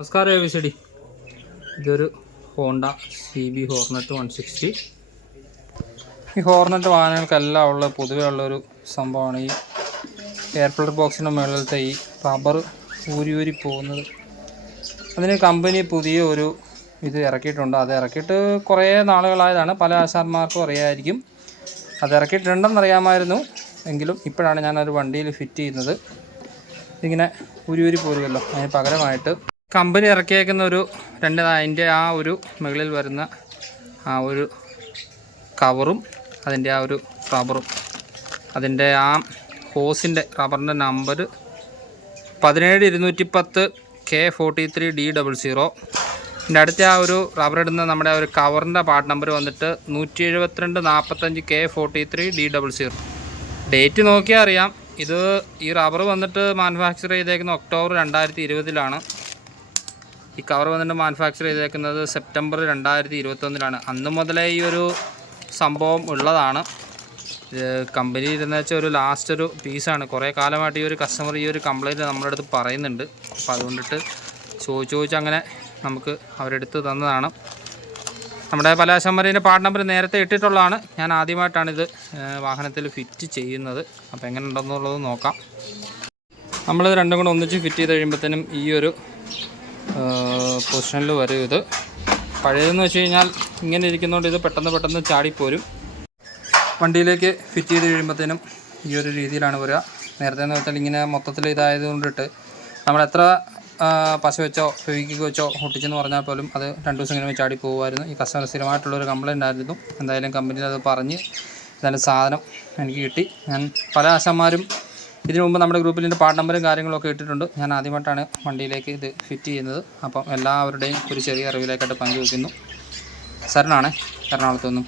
നമസ്കാരം എവിസിഡി. ഇതൊരു Honda CB Hornet 160. ഈ ഹോർണറ്റ് വാഹനങ്ങൾക്കെല്ലാം ഉള്ള പൊതുവേ ഉള്ളൊരു സംഭവമാണ് ഈ എയർ ഫിൽട്ടർ ബോക്സിൻ്റെ മുകളിലത്തെ ഈ റബ്ബർ ഊരി പോകുന്നത്. അതിന് കമ്പനി പുതിയ ഒരു ഇത് ഇറക്കിയിട്ടുണ്ട്. അത് ഇറക്കിയിട്ട് കുറേ നാളുകളായതാണ്. പല ആശാന്മാർക്കും അറിയാമായിരിക്കും. അത് ഇറക്കിയിട്ടുണ്ടെന്നറിയാമായിരുന്നു, എങ്കിലും ഇപ്പോഴാണ് ഞാനൊരു വണ്ടിയിൽ ഫിറ്റ് ചെയ്യുന്നത്. ഇതിങ്ങനെ ഊരി പോരുമല്ലോ, അതിന് പകരമായിട്ട് കമ്പനി ഇറക്കിയേക്കുന്ന അതിൻ്റെ ആ ഒരു മുകളിൽ വരുന്ന ആ ഒരു കവറും അതിൻ്റെ ആ ഒരു റബ്ബറും, അതിൻ്റെ ആ ഹോസിൻ്റെ റബ്ബറിൻ്റെ നമ്പർ 17210 K43D00. ഇതിൻ്റെ അടുത്ത ആ ഒരു റബ്ബർ ഇടുന്ന നമ്മുടെ ആ ഒരു കവറിൻ്റെ പാർട്ട് നമ്പർ വന്നിട്ട് 17245 K43D00. ഡേറ്റ് നോക്കിയാൽ അറിയാം. ഈ റബ്ബർ വന്നിട്ട് മാനുഫാക്ചർ ചെയ്തേക്കുന്ന ഒക്ടോബർ 2020-ലാണ്. ഈ കവർ വന്നിട്ട് മാനുഫാക്ചർ ചെയ്തേക്കുന്നത് സെപ്റ്റംബർ 2021-ലാണ്. അന്ന് മുതലേ ഈ ഒരു സംഭവം ഉള്ളതാണ്. ഇത് കമ്പനി ഇരുന്ന് വെച്ചാൽ ഒരു ലാസ്റ്റ് ഒരു പീസാണ്. കുറേ കാലമായിട്ട് ഈ ഒരു കസ്റ്റമർ ഈ ഒരു കംപ്ലയിൻറ്റ് നമ്മുടെ അടുത്ത് പറയുന്നുണ്ട്. അപ്പോൾ അതുകൊണ്ടിട്ട് ചോദിച്ച് അങ്ങനെ നമുക്ക് അവരെടുത്ത് തന്നതാണ്. നമ്മുടെ പല ആശാന്മാരുടെ പാർട്ട് നമ്പർ നേരത്തെ ഇട്ടിട്ടുള്ളതാണ്. ഞാൻ ആദ്യമായിട്ടാണിത് വാഹനത്തിൽ ഫിറ്റ് ചെയ്യുന്നത്. അപ്പോൾ എങ്ങനെ ഉണ്ടെന്നുള്ളത് നോക്കാം. നമ്മളിത് രണ്ടും കൂടെ ഒന്നിച്ച് ഫിറ്റ് ചെയ്ത് കഴിയുമ്പോഴത്തേനും ഈ ഒരു പൊസിഷനിൽ വരും. ഇത് പഴയതെന്ന് വെച്ച് കഴിഞ്ഞാൽ ഇങ്ങനെ ഇരിക്കുന്നതുകൊണ്ട് ഇത് പെട്ടെന്ന് ചാടിപ്പോരും. വണ്ടിയിലേക്ക് ഫിറ്റ് ചെയ്ത് കഴിയുമ്പോഴത്തേനും ഈ ഒരു രീതിയിലാണ് വരിക. നേരത്തെ എന്ന് വെച്ചാൽ ഇങ്ങനെ മൊത്തത്തിൽ ഇതായത് കൊണ്ടിട്ട് നമ്മൾ എത്ര പശ വെച്ചോ ഫെവിക്വിക്ക് വെച്ചോ ഒട്ടിച്ചെന്ന് പറഞ്ഞാൽ പോലും അത് 2 ദിവസം ഇങ്ങനെ ചാടി പോകുമായിരുന്നു. ഈ കസ്റ്റമർ സ്ഥിരമായിട്ടുള്ളൊരു കംപ്ലയിൻ്റ് ആയിരുന്നു. എന്തായാലും കമ്പനിയിൽ അത് പറഞ്ഞ് എന്തായാലും സാധനം എനിക്ക് കിട്ടി. ഞാൻ പല ആശാന്മാരും ഇതിനു മുമ്പ് നമ്മുടെ ഗ്രൂപ്പിൽ ഇതിൻ്റെ പാർട്ട് നമ്പറും കാര്യങ്ങളൊക്കെ ഇട്ടിട്ടുണ്ട്. ഞാൻ ആദ്യമായിട്ടാണ് വണ്ടിയിലേക്ക് ഇത് ഫിറ്റ് ചെയ്യുന്നത്. അപ്പം എല്ലാവരുടെയും ഒരു ചെറിയ അറിവിലേക്കായിട്ട് പങ്കുവയ്ക്കുന്നു. സരനാണ്, എറണാകുളത്തു നിന്നും.